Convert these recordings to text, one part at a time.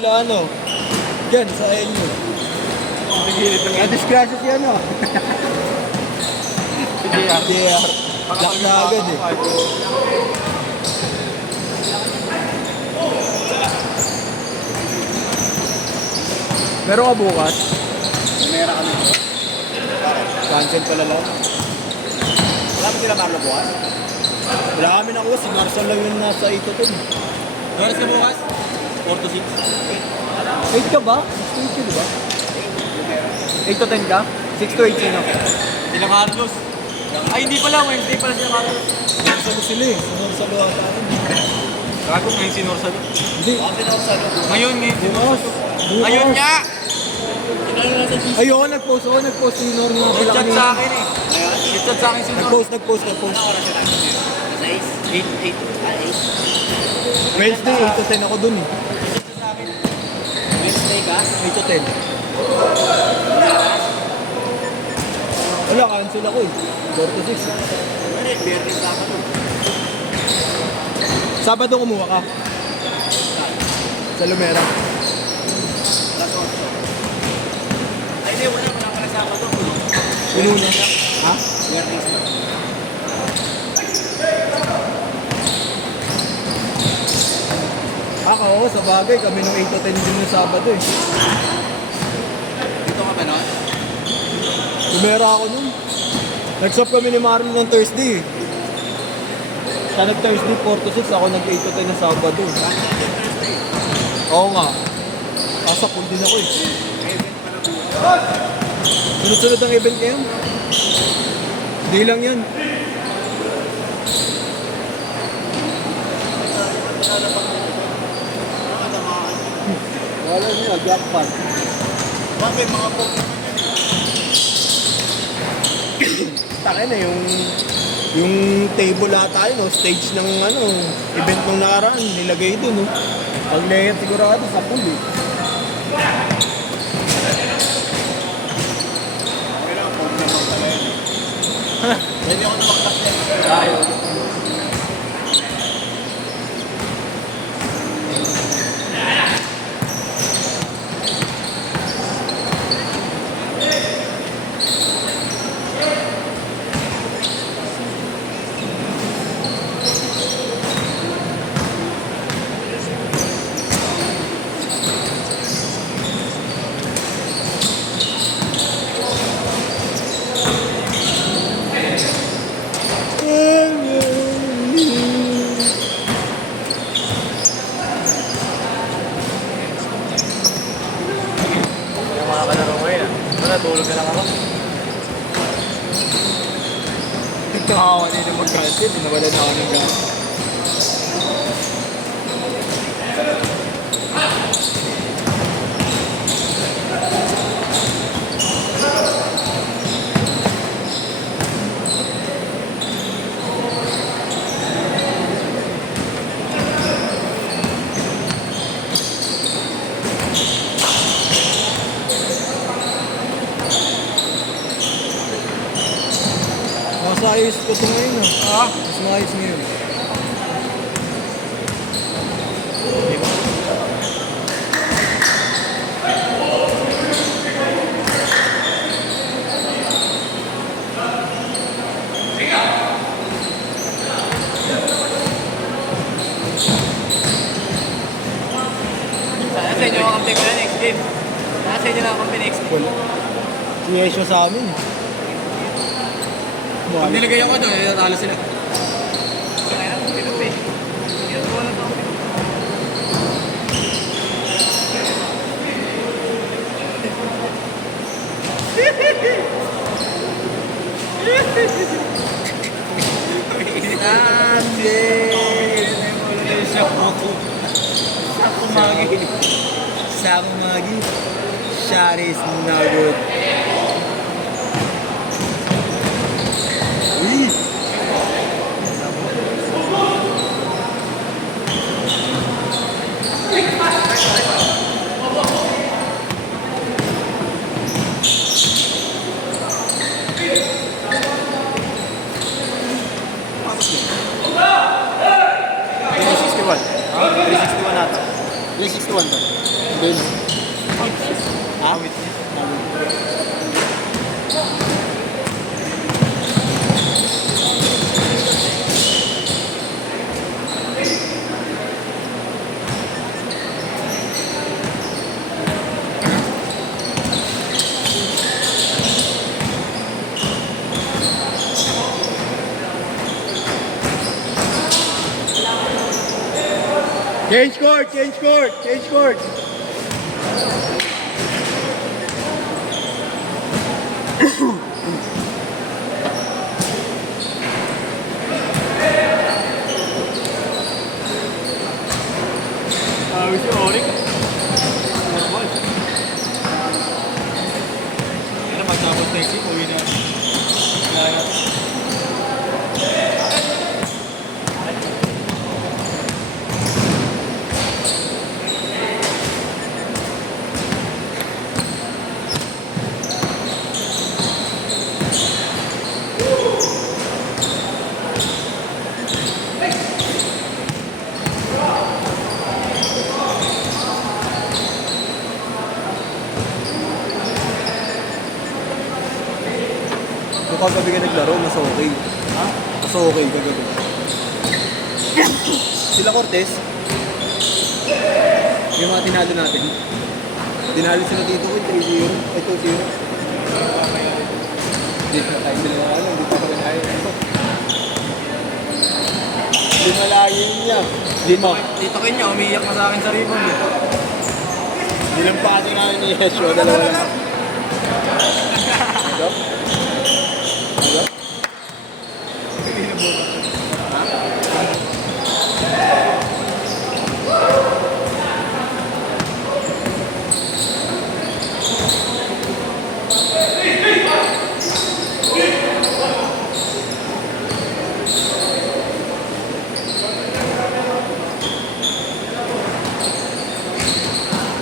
Ano? Yan, sa inyo. Na-disgrasya siya, no? Si JR. Lock na agad eh. Meron ka bukas? Meron kami. Cancel pala lang. Wala mo sila Marlo bukas? Wala kami nakuha. Si Marcel lang yung nasa 8 to 10. Oras ka bukas? 4 to 6. 8 ka ba? 6 to 8 ka, di ba? 8 to 10 ka? 6 to 8 sino? Sila Carlos. Ay, hindi pala. Wednesday pala sila Carlos. Salo sila eh. Salo ata rin. Gago ngayon si Norsalo. Hindi. Ngayon Bukas. Ngayon nga! Ayoko, nag-post si Nor nga pala Nag-chat kanina. sa akin eh. Nag-chat sa akin si Nor. Nag-post. Wednesday, 8 to 10 ako dun eh. Wednesday ka? 8 to 10. Wala, cancel ako eh. 4 to 6. Bernes sa ako dun. Sabado kumuha ka. Sa Lumera. Alas 8. Ay, hindi. Wala pala sa ako dun. Pinuna. Ha? Bernes na. Oo, sa bagay. Kami nung 8 to 10 din ng Sabado eh. Dito ka ba nun? Lumera ako nun. Nag-shop kami ni Marlon ng Thursday eh. Siya nag-Thursday 4 to 6. Ako nag-8 to 10 ng Sabado. Oo nga. Asa pool din ako eh. Sunod-sunod ang event ngayon. Hindi lang yan. Wala niya, jackpot. Bakit mga po? Takin na yung table ata yun, no? Stage ng ano, event nung nakaraan, nilagay doon. No? Pag layer sigurado sa pool eh. Hindi ako namaktas na. Tayo. Yung mga kalaro ko yun. Wala, tulog na lang ako. Nagkakawa nila mag-cancel, nawala na ako ng gas. Mas ayos ko ito ngayon ah. Mas maayos ngayon. Sana sa inyo ang kampi ko na next game. Sana sa inyo na ang kampi next game. Wala. Siyesyo sa amin. Pag nilagay ako doon, natalo sila. Kaya na, pinup eh. Pinup ko lang ako. Sakumagi. Shot is no good. Uy! Huh? 361 natin. 361 to. Dun. Ha? Change court! Change court! Change court! Si Orik. Normal. Kaya magtapos na yung uwi na. Kaya. Kung kagabi ka naglaro, mas okay. Ha? Mas okay kagabi. Sila Cortez, yung mga tinalo natin. Dinalo sila dito ko 3-0. Ay, 2-0. Hindi na tayo sila ano, hindi pa kami ayaw. Hindi malayo niya. Dito kayo niya, umiiyak na sa akin sa rebound eh. Hindi lang pa ating namin ni Yeshua, dalawa lang. Ito? Ito?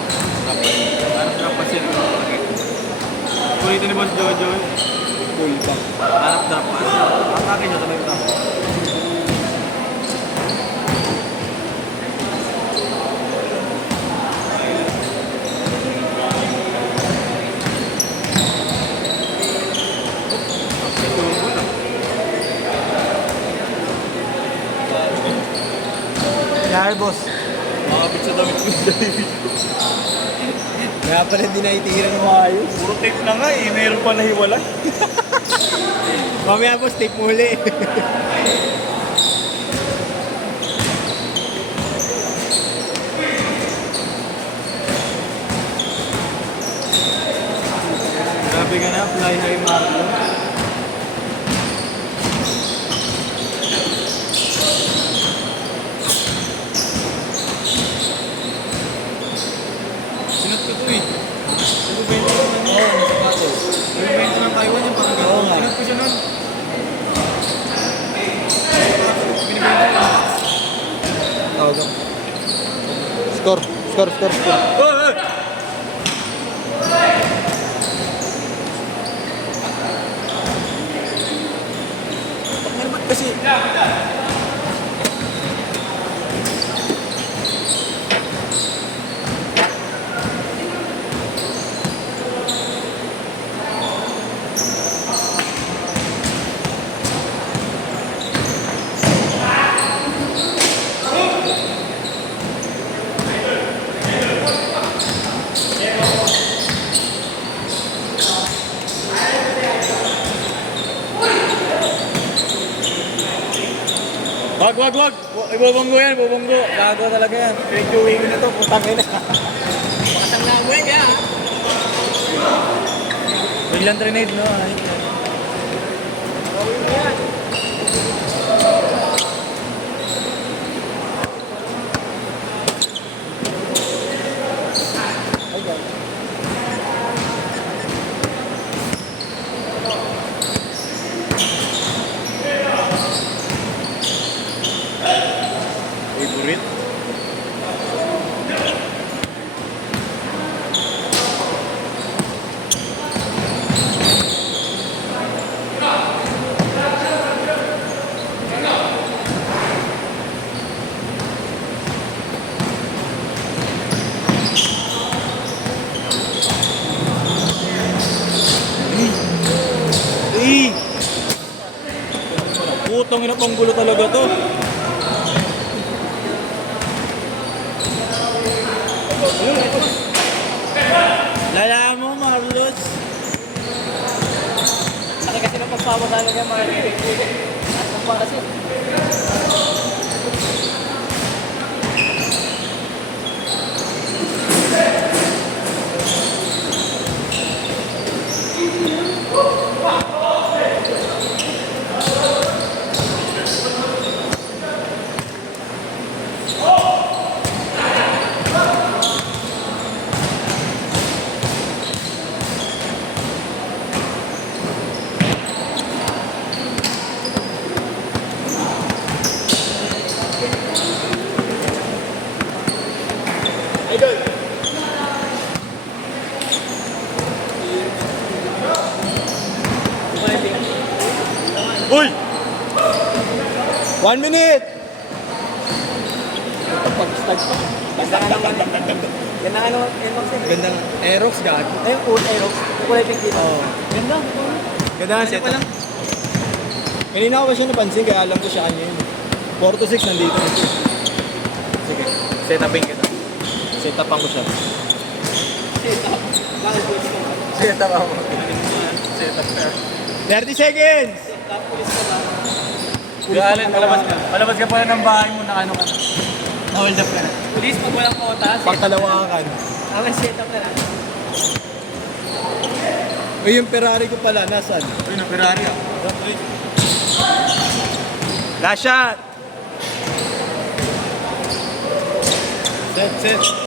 Parang drop pass yun. Ulitin ni Boss Jojo. Full pa. Parang drop pass. Atake niya tuloy ito. Kaya boss, Makapit sa damit ko sa David. kaya pala hindi naitigilan mo ayos. Puro tape na nga eh. Mayroon pa nahiwala. Mamaya boss, tape mo huli. Grabe ka na. Fly high Marlo. Sinat ko to eh. Nagbibenta ko na niya. Oo, sapatos. Nagbibenta ng Taiwan yung parang Oo gano'n. nga. Sinat ko siya nun. Binibenta ko lang. Tawag ako. Score, score, score, score. Oh, oh. Ano ba't kasi? Wag, wag, wag. Ibubunggo yan, ibubunggo. Gago talaga yan. Medyo wing na to, putang ina. Pakasang na mo yan, kaya. Biglang grenade, no? Ay, Favorite? putong ina pang gulo talaga to. Lala mo, Marlos. Ano kasi nung pagpawa talaga mga kaibigan. At nung para kasi. Uy! 1 minute! Pag-start pa. Ganda nga naman. Ganda nga naman. Aerox eh. Gandang Aerox, gago. Ay, yung Aerox. Kulay pink dito. Oo. Ganda. Ganda ang setup. Kanina ko pa siya napansin, kaya alam ko siya kanya yun. 4 to 6 nandito na siya. Sige, setupin kita. Setupin ko siya. Bakit po ito? Setup ako. Setup fair. 30 seconds! Pulis ka ba? Galit, palabas ka pala ng bahay mo na ano ka. Na-hold up ka na. Pulis, pag walang kota, Pagkalawakan. Ang setup na lang. Uy, yung Ferrari ko pala, nasaan? Uy, na Ferrari ah. Last shot! Set.